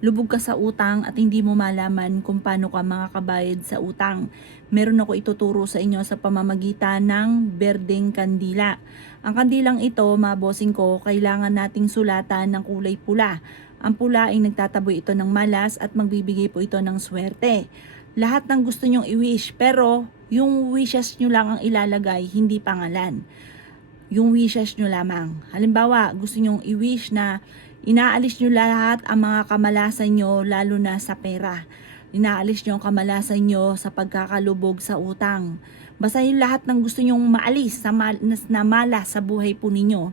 lubog ka sa utang at hindi mo malaman kung paano ka makakabayad sa utang. Meron ako ituturo sa inyo sa pamamagitan ng berdeng kandila. Ang kandilang ito, mga bossing ko, kailangan nating sulatan ng kulay pula. Ang pula ay nagtataboy ito ng malas at magbibigay po ito ng swerte. Lahat ng gusto nyong i-wish, pero yung wishes nyo lang ang ilalagay, hindi pangalan. Yung wishes nyo lamang. Halimbawa, gusto nyong i-wish na inaalis nyo lahat ang mga kamalasan nyo, lalo na sa pera. Inaalis nyo ang kamalasan nyo sa pagkakalubog sa utang. Basta yung lahat ng gusto nyong maalis na malas sa buhay po ninyo,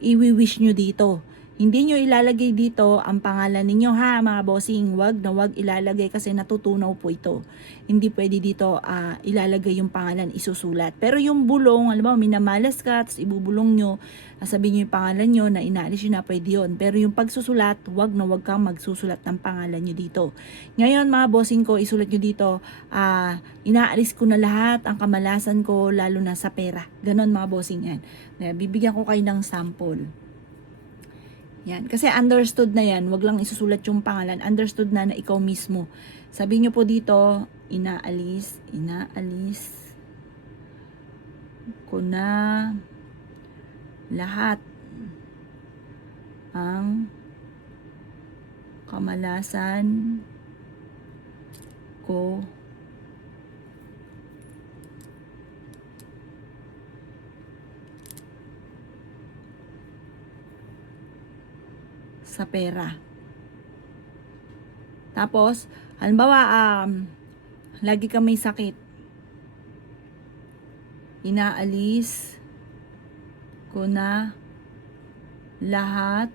i-wish nyo dito. Hindi nyo ilalagay dito ang pangalan ninyo ha mga bossing. Wag na wag ilalagay kasi natutunaw po ito. Hindi pwede dito ilalagay yung pangalan, isusulat. Pero yung bulong, alam mo, minamalas ka, tapos ibubulong nyo, sabihin nyo yung pangalan nyo na inaalis nyo na, pwede yun. Pero yung pagsusulat, wag na wag kang magsusulat ng pangalan nyo dito. Ngayon mga bossing ko, isulat nyo dito, inaalis ko na lahat ang kamalasan ko, lalo na sa pera. Ganon mga bossing yan. Bibigyan ko kayo ng sample. Yan. Kasi understood na yan. Wag lang isusulat yung pangalan. Understood na na ikaw mismo. Sabi nyo po dito, inaalis ko na lahat ang kamalasan ko sa pera. Tapos, halimbawa, lagi ka may sakit. Inaalis ko na lahat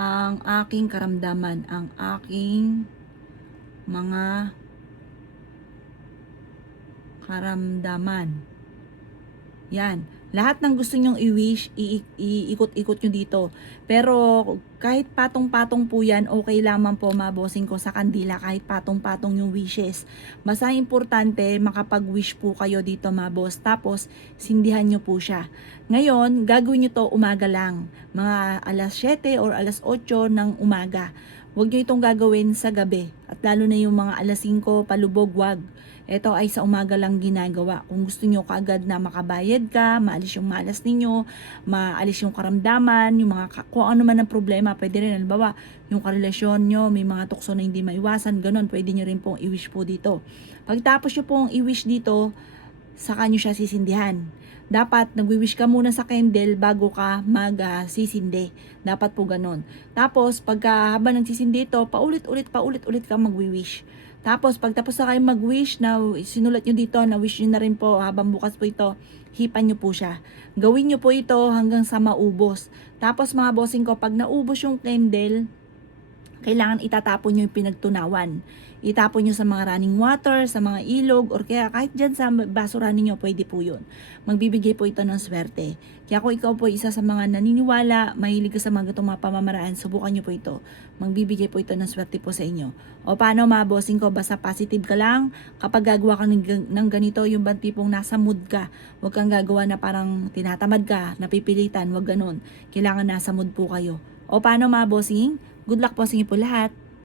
ang aking karamdaman, ang aking mga karamdaman. Yan. Lahat ng gusto nyong i-wish, iikot-ikot nyo dito. Pero kahit patong-patong po yan, okay lamang po mga bossing ko sa kandila, kahit patong-patong yung wishes. Basta importante, makapag-wish po kayo dito mga boss. Tapos, sindihan nyo po siya. Ngayon, gagawin nyo to umaga lang. Mga alas 7 or alas 8 ng umaga. Huwag nyo itong gagawin sa gabi. At lalo na yung mga alas 5 palubog, wag. Ito ay sa umaga lang ginagawa. Kung gusto nyo kaagad na makabayad ka, maalis yung malas ninyo, maalis yung karamdaman, yung mga kung ano man ang problema, pwede rin. Halimbawa, yung karelasyon nyo, may mga tukso na hindi maiwasan, ganun, pwede nyo rin pong i-wish po dito. Pagtapos nyo pong i-wish dito, saka nyo siya sisindihan. Dapat nagwi-wish ka muna sa candle bago ka mag-sisindi. Dapat po ganun. Tapos, pagka habang nagsisindi ito, paulit-ulit ka magwi-wish. Tapos, pagtapos na kayo mag-wish, na sinulat nyo dito, na wish nyo na rin po, habang bukas po ito, hipan nyo po siya. Gawin nyo po ito hanggang sa maubos. Tapos, mga bossing ko, pag naubos yung candle, kailangan itatapon nyo yung pinagtunawan. Itapon nyo sa mga running water, sa mga ilog, or kaya kahit dyan sa basurahan ninyo, pwede po yun. Magbibigay po ito ng swerte. Kaya kung ikaw po isa sa mga naniniwala, mahilig ka sa mga itong mga pamamaraan, subukan nyo po ito. Magbibigay po ito ng swerte po sa inyo. O paano mga bossing ko, basta positive ka lang. Kapag gagawa ka ng ganito, yung bang tipong nasa mood ka, huwag kang gagawa na parang tinatamad ka, napipilitan, huwag ganun. Kailangan nasa mood po kayo. O paano mga bossing? Good luck po sa inyo po lahat.